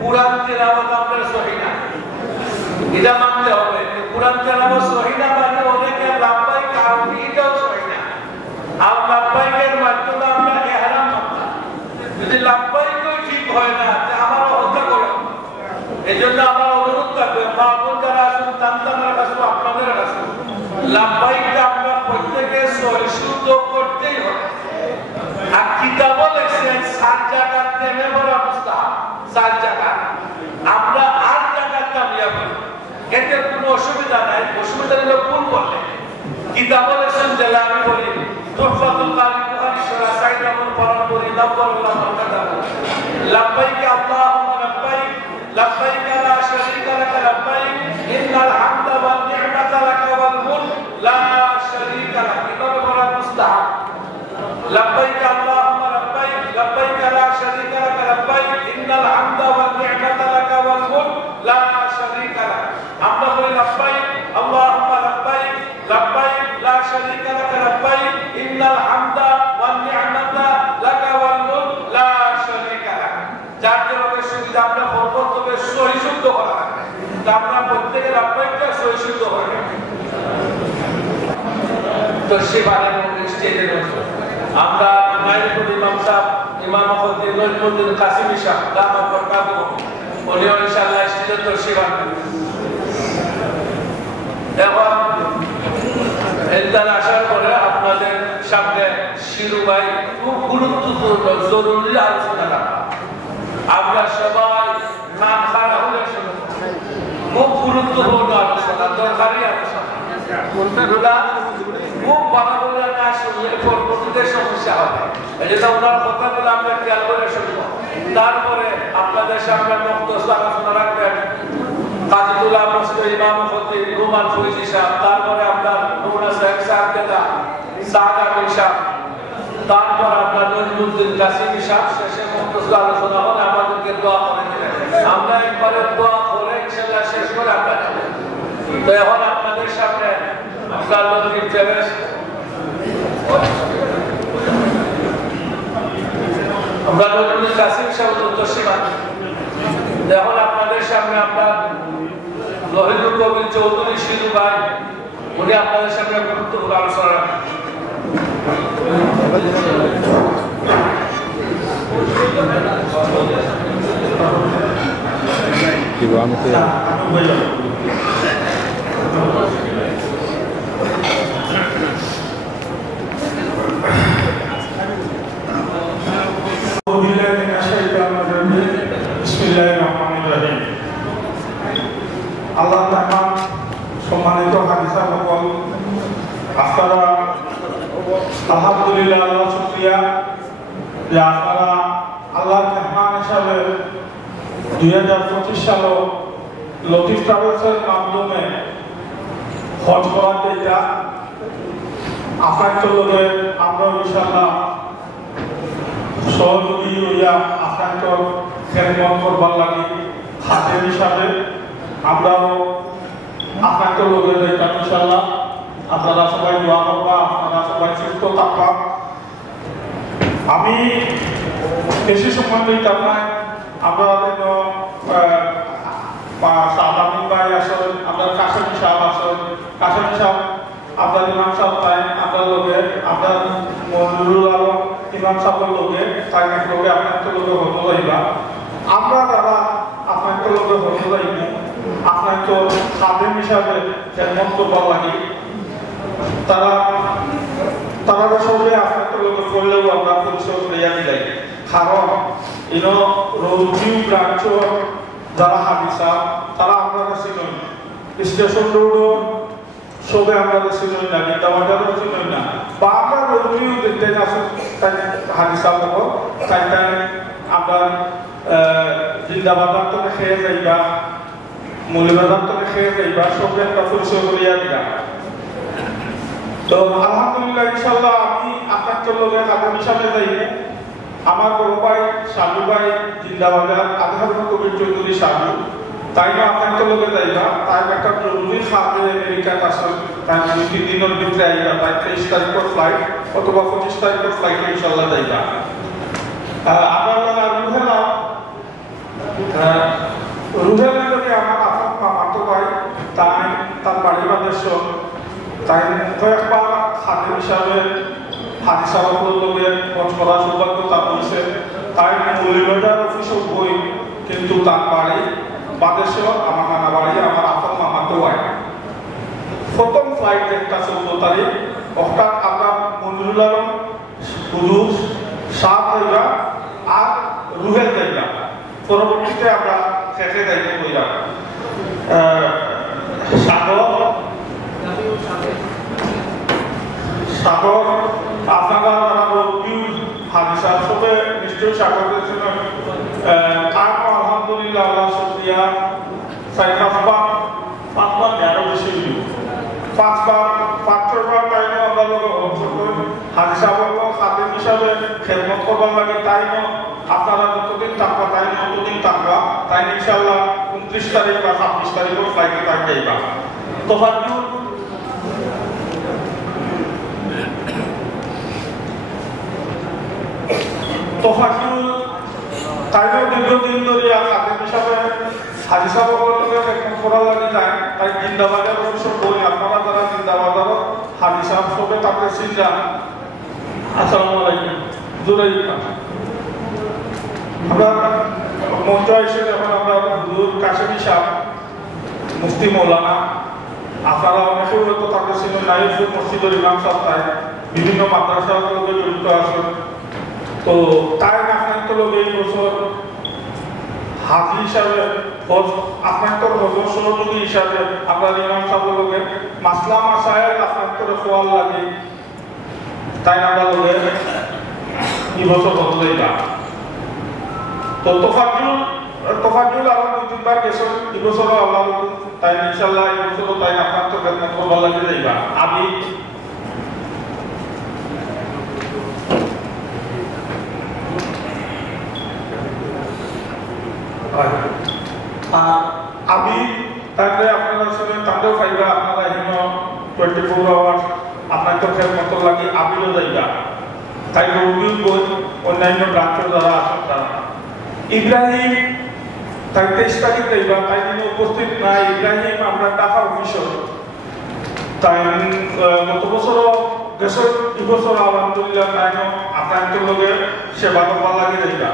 কুরআন তেলাওয়াত আমরা সহি না, এটা মানতে হবে। কুরআন তেলাওয়াত সহি না মানে অনেকে লাব্বাইক আরবি এটাও সহি না। আর লাব্বাইকের মাধ্যমে আমরা ইহরাম মানতাম, যদি লাব্বাইকও ঠিক হয় না তে আমার হত্যা করো। এজন্য আমার অনুরোধ থাকবে মাহবুব যারা আছেন তান্তানার কাছে আপনাদের কাছে লাব্বাইকটা আমরা প্রত্যেকে সহি শুদ্ধ করতেই হবে। আর কিতাবও লেখছেন 7 জায়গার প্রেমে বড় মুস্তাহাব, 7 জায়গা আমরা 8 জায়গার কামিয়াব হই, এতে কোনো অসুবিধা নাই। অসুবিধা হলে ভুল করলে কিতাবও লেখছেন যে আমি বলি তুহফাতুল কারি বুখারী সূরা 6 নম্বর পড়া করি নাওয়াল্লাহ মাকাদা লাব্বাইক আল্লাহুম্মা লাব্বাইক লাব্বাইক লা শারীকা লাক লাব্বাইক ইন্নাল হামদা ওয়ান নি'মাতা লাক ওয়াল মুলক লা শারীকা লাক। এটা বড় মুস্তাহাব। لبيك اللهم لبيك لبيك لا شريك لك لبيك إن الحمد والنعمة لك والملك لا شريك لك. আমরা বলি لبيك اللهم لبيك لبيك لا شريك لك لبيك إن الحمد والنعمة لك والملك لا شريك لك. যার যেভাবে সুবিধা আমরা পরবর্তীতে সহি শুদ্ধ করা লাগবে, তা আমরা প্রত্যেকের লব্বাইকটা সহি শুদ্ধ হবে। তো সেবারের মধ্যে স্টেজের মধ্যে আমরা নাইবুল ইমাম সাহেব ইমাম মুফতি নজমুদ্দিন কাসিমি সাহেব দামাত বরকাতুহু উনিও ইনশাআল্লাহ স্টেজে তো সেবা করবেন। এখন এলদান আসার পরে আপনাদের সামনে শিরু ভাই খুব গুরুত্বপূর্ণ জরুরি আলোচনা রাখা, আমরা সবাই কান খাড়া হলে শুনুন। খুব গুরুত্বপূর্ণ আলোচনা, দরকারি আলোচনা, খুব বাড়াবলে না শুনলে পরবর্তীতে সমস্যা হবে। এই জন্য ওনার কথাগুলো আমরা খেয়াল করে শুনবো। তারপরে আপনাদের সামনে মুক্তসর আলোচনা রাখবেন কাজীউল্লাহ মসজিদ ইমাম মুফতি রুমান ফৈজি সাহেব, তারপরে আপনার মুন্না সাহেব সাহেবজাদা সাহাদাবি সাহেব, তারপর আপনার নজমুদ্দিন কাসিমি সাহেব, শেষে মুক্তসর আলোচনা হলে আমাদেরকে দোয়া করে দিলেন। আমরা একবারে দোয়া করে ইনশাআল্লাহ শেষ করে আমরা তো এখন আপনাদের সামনে আপনার লতিফ জেবেশ আমরা নজরুল কাসিম সাহেব উত্তরসীমা, এখন আপনাদের সামনে আপনার লহিদুল কবির চৌধুরী শিরু ভাই, উনি আপনাদের সামনে গুরুত্বপূর্ণ আলোচনা রাখেন। আল্লাহ রহমান সম্মানিত হাদিসা সকল, আপনারা আলহামদুলিল্লাহ আল্লাহ শুকরিয়া যে আপনারা আল্লাহর মেহমান হিসাবে 2025 সালে লতিফ ট্রাভেলসের মাধ্যমে হজ করার যেটা আপনার লগে আমরা ইনশাআল্লাহ সহযোগী হইয়া আপনার খেদমত করবার লাগি খাদেম হিসাবে আমরাও আপনার লগে যেটা ইনশাআল্লাহ আপনারা সবাই দোয়া করবা, আপনারা সবাই সুস্থ থাকবা। আমি বেশি সময় দিতাম না, আমরা সাদামিন ভাই আসেন, আপনার কাশেমি সাহেব আসেন, কাশেমি সাহেব আপনার ইমাম সাহেব তাই আপনার লোকে, আপনার মনিরুল আলম ইমাম সাহেবের লোকে তাই লোকে আপনার লোকে হতে যাইবা। আমরা যারা আপনার লোকে হতে যাইব আপনার তো খাদেম হিসাবে খেদমত করবার লাগে, তারা সবাই আপনার লোকে করলেও আমরা পরিচয় করিয়া দিলাই। কারণ ইনো রোজিউ ব্রাঞ্চ যারা হাদিসা তারা আপনারা চিনেন, স্টেশন রোডও সবে আমরা চিনেন না, গীতাবাজারও চিনেন না, বা আমরা রোজিউ দেখতে আসুন তাই হাদিসা খবর তাই আমরা জিন্দাবাজার থেকে খেয়ে যাইবা, মৌলিবাজার থেকে খেয়ে যাইবা, সবে একটা পরিচয় করিয়া দিলা। তো আলহামদুলিল্লাহ ইনশাআল্লাহ আমি আপনার লোকের খাদেম হিসাবে যাই। আমার বড় ভাই সাজু ভাই জিন্দাবাজার আজহার কবির চৌধুরী সাজু, তাই না আপনার লোকে যাইবা, তাই একটা জরুরি খাবে আমেরিকাত আসেন, তাই 2-3 দিনের ভিতরে আইবা, তাই 23 তারিখের ফ্লাইট অথবা 25 তারিখের ফ্লাইটে ইনশাআল্লাহ যাইবা। আপনার আর রুহের যদি আমার আপন মামাতো ভাই তাই তার বাড়ি বাদেশ তাই কয়েকবার খাদ্য হিসাবে হাদিস আলোকের মঞ্চ করার সৌভাগ্য তার হয়েছে তাই মৌলিবাজার অফিসও বই কিন্তু তার বাড়ি বাদেশেও আমার নানা বাড়ি আমার আপন মামাতো ভাই প্রথম ফ্লাইট একটা 14 তারিখ অর্থাৎ আমরা মঞ্জুরুল আলম হুজুর সাত জায়গা আর রুহের জায়গা পরবর্তীতে আমরা শেষে যাইতে কইলাম সাগর আপনারা যারা রবিউ হাদিসা সবে নিশ্চয়ই সাগর দিয়েছেন আলহামদুলিল্লাহ আল্লাহ শুকরিয়া পাঁচবার আরো বেশি পাঁচবার তাইনো আমরা লোক হাদিসা বলবো খাদ্য হিসাবে খেদমত করবার লাগে তাইনো আপনারা যতদিন থাকবা তাই ততদিন থাকবা তাই ইনশাল্লাহ 29 তারিখ বা 26 তারিখের ফ্লাইটে থাকবেইবা তোফাজুল তাইও দীর্ঘদিন ধরে খাদ্য হিসাবে হাদিসা বলতে খেদমত করার লাগে যায় তাই জিন্দাবাদের অবশ্য বই আপনারা যারা জিন্দাবাদের হাদিসা সবে তাকে চিন্তা আসসালামু আলাইকুম জুরাই আমরা মঞ্চ এসে যখন আমরা হুজুর কাশেমি সাহেব মুফতি মৌলানা আপনারা অনেকে হয়তো তাকে ছিলেন নাইফুল মসজিদের ইমাম সাহেব তাই বিভিন্ন মাদ্রাসার সঙ্গে জড়িত আছেন তো তাই আপনার তো লোক এই বছর হাজি হিসাবে আপনার তো হজর সহযোগী হিসাবে আমরা ইমাম সাহেবের লোকের মাসলা মাসায়ের আপনার তো খোয়াল লাগে তাই আমরা লোকের এই বছর বদলেই না তো তোফাজুল আরো 2-3 বার গেছে এই বছরও আল্লাহ তাই ইনশাআল্লাহ এই বছরও তাই আপনার তো খেদমত করবার লাগে যাইবা আমি আমি তাহলে আপনারা আসলে তাদের ফাইবা আপনারা এখানে 24 আওয়ার্স আপনার তো খেদমত লাগে আমিও যাইবা তাই রবিউল বই অন্যান্য ব্রাঞ্চের যারা আসেন তারা ইব্রাহিম তাই 23 তারিখ যাইবা তাই তিনি উপস্থিত নাই ইব্রাহিম আমরা টাকা অফিস তাই গত বছরও দেশের এই বছর আলহামদুলিল্লাহ তাই আপনার তো লোকের সেবা করবার লাগে যাইবা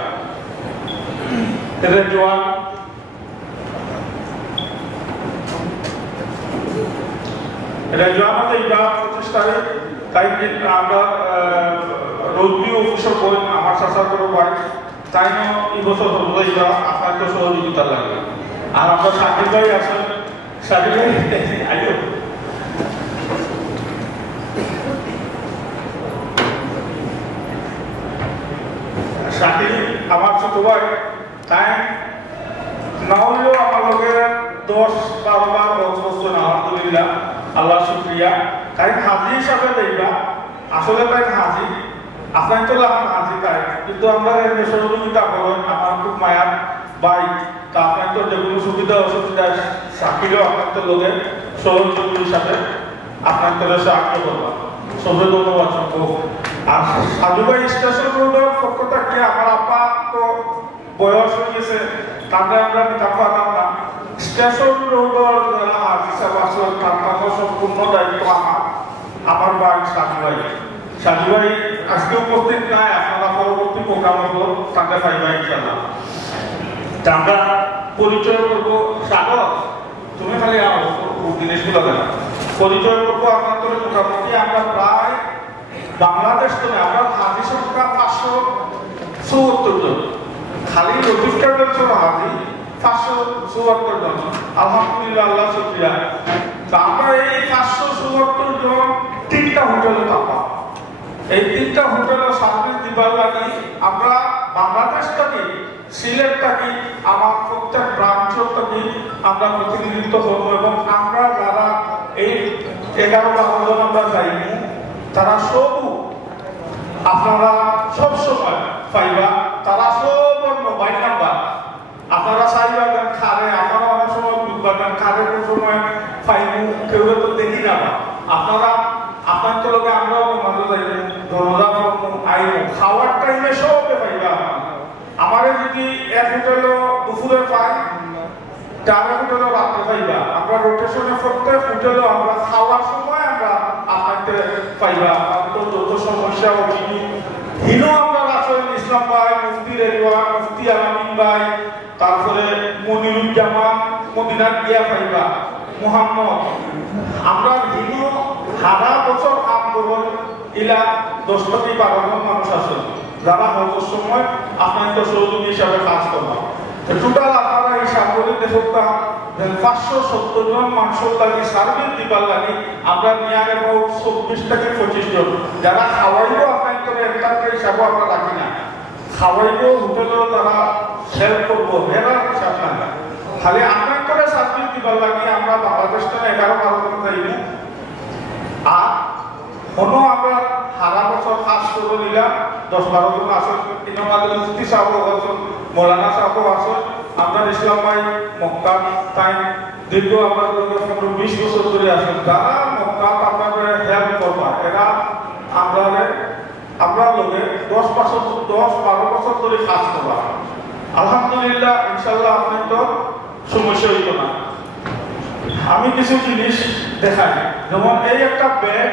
এদের জোয়ান এটা জোয়ান যাইবা 25 তারিখ তাই আমরা রোজবি অফিসের বই আমার চাষার করে ভাই তাই এই বছর যাইবা আপনার তো সহযোগিতা লাগবে আর আমরা সাকিব ভাই আছেন সাকিব ভাই আইও সাকিব আমার ছোট ভাই তাই না হলেও আমার লোকের 10-12 বার বছর আলহামদুলিল্লাহ আল্লাহ শুকরিয়া তাই হাজি হিসাবে যাইবা আসলে তাই হাজি আপনার তো আমার হাজি তাই কিন্তু আমরা সহযোগিতা করেন আমার খুব মায়ার ভাই তা আপনার তো যেগুলো সুবিধা অসুবিধা সাকিরও আপনার তো লোকের সহযোগী হিসাবে আপনার তো সাহায্য করবা সবে ধন্যবাদ সম্ভব আর সাজুভাই স্টেশন রোডের পক্ষ থেকে আমার আপা তো বয়স হয়ে গেছে তাদের আমরা নিতে পারলাম না স্টেশন রোডের যারা হাজি সাহেব আসলে তার সম্পূর্ণ দায়িত্ব আমার ভাই সাজু ভাই আজকে উপস্থিত নাই আপনারা পরবর্তী প্রোগ্রাম হলো তাকে পাইবা ইনশাআল্লাহ আমরা পরিচয় করবো সাগর তুমি খালি জিনিসগুলো দেখ পরিচয় করবো আপনাদের মোটামুটি আমরা প্রায় বাংলাদেশ থেকে আমরা হাজি সংখ্যা 574 জন খালি রেজিস্টার্ড ছিল হাজি 574 জন আলহামদুলিল্লাহ আল্লাহ শুকরিয়া আমরা এই 574 জন 3টা হোটেলে থাকা এই 3টা হোটেলে সার্ভিস দিবার লাগে আমরা বাংলাদেশ থেকে সিলেট থেকে আমার প্রত্যেক ব্রাঞ্চ থেকে আমরা প্রতিনিধিত্ব করবো এবং আমরা যারা এই 11-12 জন আমরা যাইনি তারা সব আপনারা সব সময় পাইবা তারা সব মোবাইল নাম্বার আপনারা চাইবাগান খারে আপনারা অনেক সময় বুধবাগান খারে কোন সময় পাইবো কেউ তো দেখি না আপনারা আপনার তো লোকে আমরাও মাঝে যাইব দরজা আইব খাওয়ার টাইমে সবে পাইবা আমারে যদি এক হোটেল দুপুরে পাই চার হোটেলে রাখতে পাইবা আমরা রোটেশনে প্রত্যেক হোটেলে আমরা খাওয়ার সময় আমরা আপনাদের পাইবা তো যত সমস্যা অচিনি হিনো আমরা আসলে ইসলাম ভাই মুফতি রেজওয়ান মুফতি আলামিন ভাই তারপরে মনিরুজ্জামান মদিনার গিয়া পাইবা মোহাম্মদ আমরা হিনো সারা বছর কাম করব ইলা 10 থেকে 12 জন মানুষ আছে যারা হজের সময় আপনাদের সহযোগী হিসাবে কাজ করবে টোটাল আপনারা হিসাব করে দেখতাম 570 জন মানুষের লাগি সার্ভিস দিবার লাগি আমরা নিয়ার অ্যাবাউট 24 থেকে 25 জন যারা খাওয়াইবো আপনাদের একটা হিসাব আমরা রাখি না খাওয়াইবো হোটেলও তারা সেল করবো এরা হিসাব না খালি আপনাদের সার্ভিস দিবার লাগি আমরা বাংলাদেশটা 11-12 জন যাইব আর কোনো আমরা সারা বছর কাজ করে নিলাম 10-12 জন আসেন কিন্তু আমাদের মুফতি সাহেব আছেন মৌলানা সাহেব আছেন আপনার ইসলাম ভাই মক্কা তাই দীর্ঘ আমরা 20 বছর ধরে আছেন যারা মক্কা আপনাদের হেল্প করবা এরা আমরা লোকে 10-12 বছর ধরে কাজ করবা আলহামদুলিল্লাহ ইনশাআল্লাহ আপনি তো সমস্যা হইতো না আমি কিছু জিনিস দেখাই যেমন এই একটা ব্যাগ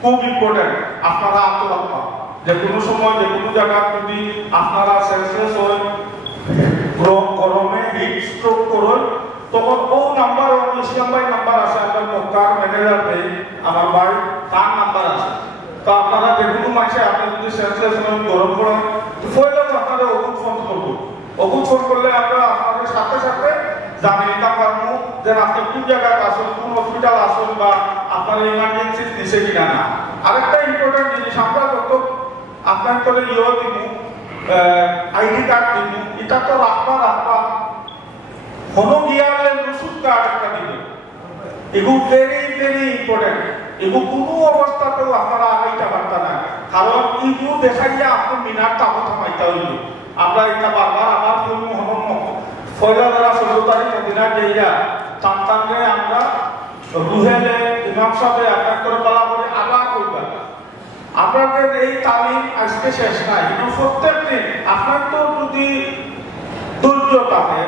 খুব ইম্পর্টেন্ট আপনারা আত্মরক্ষা যে কোনো সময় যে কোনো জায়গা যদি আপনারা সেন্সলেস হয় গরমে হিট স্ট্রোক করেন তখন ও নাম্বার ইসলাম ভাই নাম্বার আছে আমার মক্কার ম্যানেজার নেই আমার ভাই তার নাম্বার আছে তো আপনারা যে কোনো মাসে আপনি যদি সেন্সলেস হয় গরম করেন পয়লা আপনারা ওগুলো ফোন করবো ওগুলো ফোন করলে আমরা আপনাদের সাথে সাথে জানিয়ে দিতে পারবো যে আপনি কোন জায়গায় আসুন কোন হসপিটাল আসুন বা আপনার ইমার্জেন্সি দিছে কিনা না আরেকটা ইম্পর্টেন্ট জিনিস আমরা যত আপনার করে দিব আইডি কার্ড দিব এটা তো রাখবা কোনো গিয়ালে রসুদ কার্ড একটা দিব এগুলো ভেরি ইম্পর্টেন্ট এগুলো কোনো অবস্থাতেও আপনারা আগাইতে পারতা না কারণ এগুলো দেখাইয়া আপনি মিনার টাকা থামাইতে হইল আমরা এটা বারবার আমার পয়লা যারা 16 তারিখ মদিনা যাইয়া টানটানরে আমরা রুহেলে ইমাম সাহেব আপনার করে বলা করে আবার করবা আপনাদের এই তালিম আজকে শেষ নাই কিন্তু প্রত্যেক দিন আপনার তো যদি ধৈর্য থাকে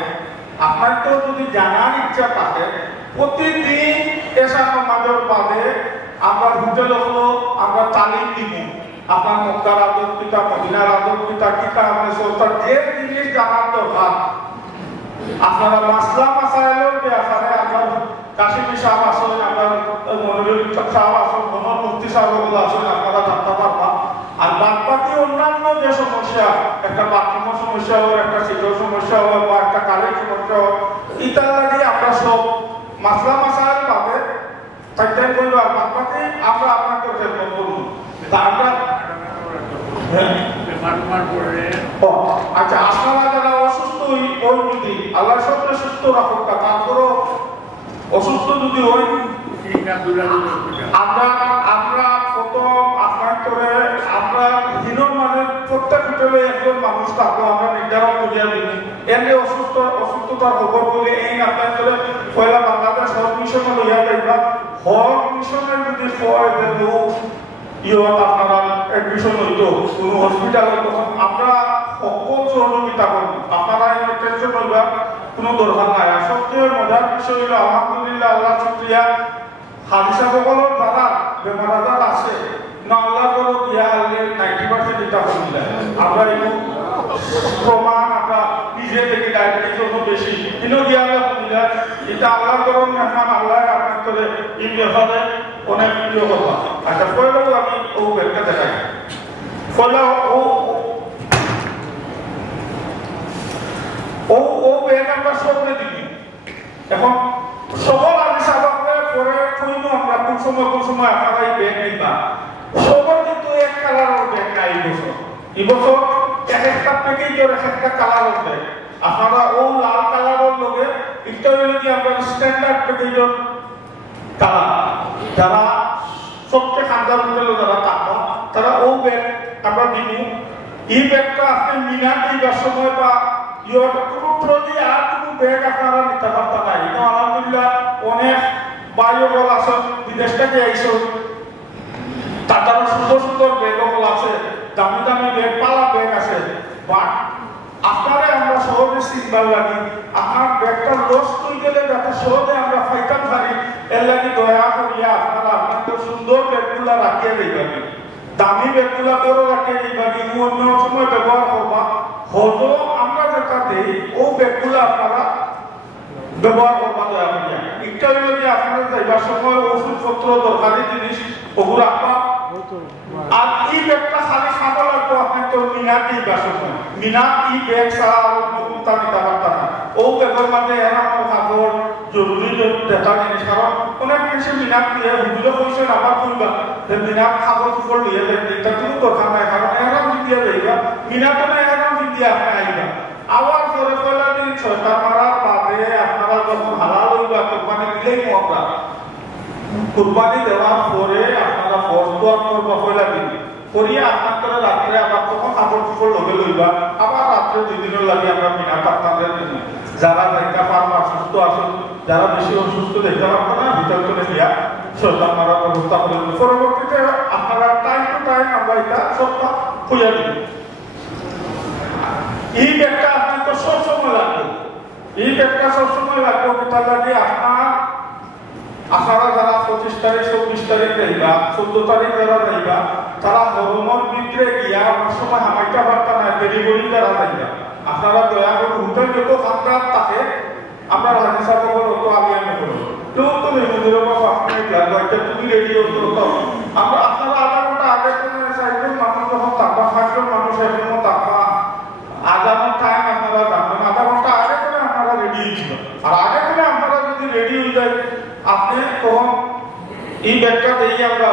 আপনার তো যদি জানার ইচ্ছা থাকে প্রতিদিন এসা নামাজের বাদে আমরা হোটেল হলো আমরা তালিম দিব আপনার মক্কার আদব পিতা মদিনার আদব পিতা কিতা আমাদের সরকার যে জিনিস জানার দরকার আপনারা মাসলা মাসাইলের ব্যাপারে আমার কাশিমি সাহেব আসলে আমার মনিরুল সাহেব আসলে মোহাম্মদ মুফতি সাহেব আসলে আপনারা জানতে পারবা আর বাকি অন্যান্য যে সমস্যা একটা বাথরুমের সমস্যা হোক একটা সিটের সমস্যা হোক বা একটা কারের সমস্যা হোক ইত্যাদি লাগে আমরা সব মাসলা মাসাইল পাবে তাই বলবো আর বাকি আমরা আপনাকে হেল্প করব তা আমরা আচ্ছা আপনারা যারা অসুস্থ ওই যদি আল্লাহ সবকে সুস্থ রাখুক তারপরও অসুস্থ যদি হই আমরা প্রথম আপনার করে আমরা হীন মানে প্রত্যেক হোটেলে একজন মানুষ থাকবো আমরা নির্ধারণ করিয়া দিই এনে অসুস্থতার খবর বলে এই আপনার করে পয়লা বাংলাদেশ হক মিশনে লইয়া যাইবা হক মিশনে যদি হয় আপনারা এডমিশন হইতো কোনো হসপিটালে তখন আমরা সকল সহযোগিতা করব আপনারা টেনশন করবা কোনো দরকার নাই আর সবচেয়ে মজার বিষয় হলো আলহামদুলিল্লাহ আল্লাহ শুকরিয়া হাদিসা সকলের দ্বারা বেমার আজার আছে না আল্লাহ করো ইয়া আল্লাহ 90% এটা হইলা আমরা এই প্রমাণ আমরা নিজে থেকে ডায়াবেটিস জন্য বেশি কিন্তু ইয়া আল্লাহ এটা আল্লাহ করো মেহমান আল্লাহ আপনার করে এই ব্যাপারে অনেক প্রিয় কথা আচ্ছা পয়লা আমি ও একটা দেখাই পয়লা ও ব্যাগ আমরা সবরে দিবি এখন সকল আমি সাবাকে পরে কইব আমরা কোন সময় আপনারা এই ব্যাগ নিবা সবার কিন্তু এক কালারের ব্যাগ নাই এই বছর এক একটা প্যাকেজের এক একটা কালারের ব্যাগ আপনারা ও লাল কালারের লগে একটা হইল কি আমরা স্ট্যান্ডার্ড প্যাকেজের কালার যারা সবচেয়ে খানদার হোটেলে যারা থাকবা তারা ও ব্যাগ আমরা দিব এই ব্যাগটা আপনি মিনা দিবার সময় বা কোনো ট্রলি আর কোনো ব্যাগ আপনারা নিতে পারতেন না কিন্তু আলহামদুলিল্লাহ অনেক বায়ুবল আছে বিদেশ থেকে আইসো তাছাড়া সুন্দর ব্যাগগুলো আছে দামি ব্যাগ পালা ব্যাগ আছে বাট আপনারা আমরা সহজে চিনবার লাগি আপনার ব্যাগটার রস তুই গেলে যাতে সহজে আমরা ফাইতাম পারি এর লাগে দয়া করিয়া আপনারা আপনাদের সুন্দর ব্যাগগুলা রাখিয়ে দিবেন দামি ব্যাগগুলা বড় রাখিয়ে দিবেন অন্য সময় ব্যবহার করবা হয়তো আমরা যেটা দিই ও ব্যাগগুলা আপনারা ব্যবহার করবা দয়া করিয়া একটা হইল যে আপনারা যাইবার সময় ওষুধপত্র দরকারি জিনিস ওগুলো রাখবা আর এই ব্যাগটা খালি সামনে লাগবো আপনি তো মিনার দিবার সময় মিনার এই ব্যাগ ছাড়া আর নতুনটা নিতে পারতাম না ও ব্যাগের মাঝে এরকম কাপড় জরুরি দেখা জিনিস কারণ অনেক কিছু মিনার দিয়ে হুজুরে কইছে আবার কইবা যে মিনার কাপড় চুপড় লিয়ে দেবে এটা কোনো দরকার নাই কারণ এরকম দিয়ে দেবা মিনার তো না এরকম দিয়ে আপনি আইবা আবার পরে পয়লা দিন ছয়টা মারার বাদে আপনারা যখন হালাল হইবা কোরবানি দিলেই মহকা কুরবানি দেওয়ার পরে আপনারা ফরদোয়ার করবা পয়লা দিন করিয়া আপনার রাত্রে আবার তখন কাপড় চুপড় লগে লইবা আবার রাত্রে 2 দিনের লাগে আমরা মিনা আপনাদের যারা দেখা পারবা সুস্থ আসুন যারা বেশি অসুস্থ দেখতে পারবো না ভিতর চলে গিয়া সরকার মারার ব্যবস্থা করে পরবর্তীতে আপনারা টাইম টু টাইম আমরা এটা সবটা খুঁজে দিই এই ব্যাগটা আপনার তো সবসময় লাগবে এই ব্যাগটা সবসময় লাগবে কোথাও লাগে আপনারা যারা 25 তারিখ 24 তারিখ যাইবা 14 তারিখ যারা যাইবা তারা হরমোন ভিতরে গিয়া অনেক সময় হামাইটা পারতা না ডেলিভারি যারা যাইবা আপনারা দয়া করে হোটেল যত খারাপ থাকে আমরা হাদিসা খবর তো আগে আমি করব তো তুমি মুদির বাবা আপনি লাগবে এটা তুমি রেডি হতো তো আমরা আপনারা আধা ঘন্টা আগে করে চাইবেন মানুষ যখন তাপা 5 জন মানুষ এরকম তাপা আগামী টাইম আপনারা জানবেন আধা ঘন্টা আগে করে আপনারা রেডি হয়েছিল আর আগে করে আপনারা যদি রেডি হয়ে যায় আপনি তখন এই ব্যাগটা দিয়ে আমরা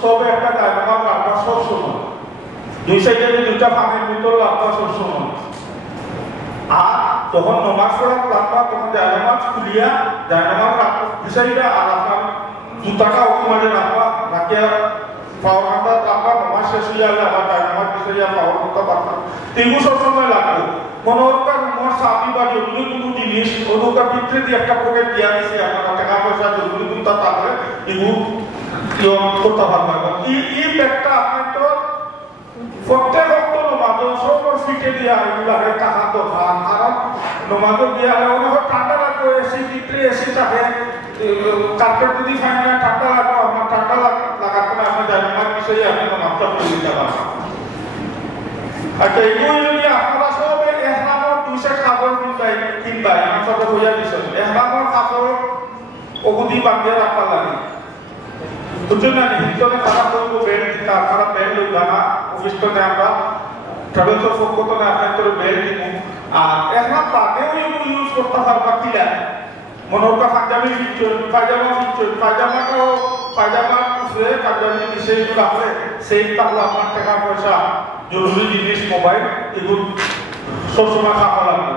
সব একটা ডায়নামার রাখবা সব সময় দুই সাইডে দুইটা পানির বোতল রাখবা সব সময় আর তখন নমাজ পড়া রাখবা তখন ডায়নামাজ খুলিয়া ডায়নামাজ রাখবা বিষয়টা আর আপনার জুতাটা ওখানে রাখবা রাখিয়া পাওয়ার হাঁটা রাখবা নমাজ শেষ হয়ে যাবে আবার ডায়নামাজ বিষয়টা পাওয়ার করতে পারতাম এগুলো সব সময় লাগবে মনোরকার মোর সাবি বা জরুরি কোনো জিনিস ওদের ভিতরে দিয়ে একটা পকেট দিয়া দিছে আপনারা টাকা পয়সা জরুরি কোনটা থাকলে এগুলো করতে পারবেন এই ব্যাগটা আপনি তো প্রত্যেক অক্ট নমাজ সব ফিটে দিয়া এগুলো টাকা তো কারণ নমাজ দিয়া অনেক ঠান্ডা লাগবে এসি ভিতরে এসি থাকে কার্পেট যদি ফাইন না ঠান্ডা লাগবে আপনার ঠান্ডা লাগার পরে আপনি জানেন আমার বিষয়ে আপনি নমাজটা করে দিতে পারবেন আচ্ছা এগুলো যদি আপনারা সব এহরামর 200 কাপড় কিনবা আমার সাথে হইয়া দিছেন এহরামর কাপড় ওগুদি বাঁধিয়ে রাখা লাগে বুঝছেন না ভিতরে তারা করবো বেল্ট দিতে আপনারা বেল্ট লইবা না অফিসটাতে আমরা ট্রাভেলসের পক্ষ থেকে আপনার বেল্ট দিব আর এহরাম বাদেও এগুলো ইউজ করতে পারবা কিলা মনোরকা পাঞ্জাবি ফিটছেন পায়জামা ফিটছেন পায়জামাটাও পায়জামার উপরে পাঞ্জাবি বিষয়গুলো রাখলে সেই তাহলে আপনার টাকা পয়সা জরুরি জিনিস মোবাইল এগুলো সবসময় খাওয়া লাগবে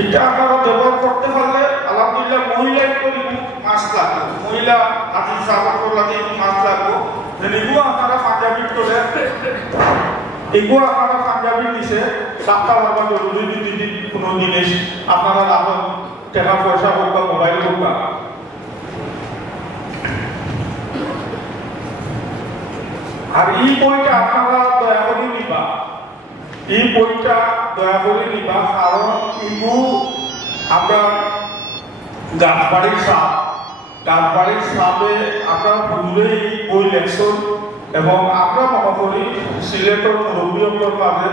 এটা আপনারা ব্যবহার করতে পারলে আলহামদুলিল্লাহ মহিলাই করি মাছ লাগবে মহিলা আপনি সাহায্য লাগে মাছ লাগবো এগুলো আপনারা পাঞ্জাবি করে এগুলো আপনারা পাঞ্জাবি দিছে রাখতে পারবা জরুরি যদি কোনো জিনিস আপনারা রাখুন টাকা পয়সা হোক বা মোবাইল হোক বা আর এই বইটা আপনারা দয়া করে নিবা এই বইটা দয়া করে নিবা কারণ এগুলো আমরা গাছবাড়ির সাপে আমরা হুজুরে এই বই লেখছেন এবং আমরা মনে করি সিলেটের মুরব্বীদের মাঝে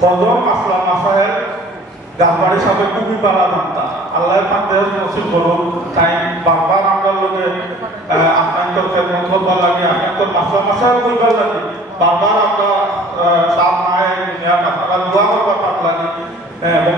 হজম আসলাম মাসাহের গাছবাড়ির সাপে খুবই বাড়া জানতা আল্লাহ পান্ডের নসিব করুন তাই বারবার আমরা লোকে আপনার খেদমত করবার লাগে আপনার মাসলা মাসাহের করবার লাগে বারবার আমরা সাপ মায়ের দুনিয়া আপনারা দোয়া করবার লাগে এবং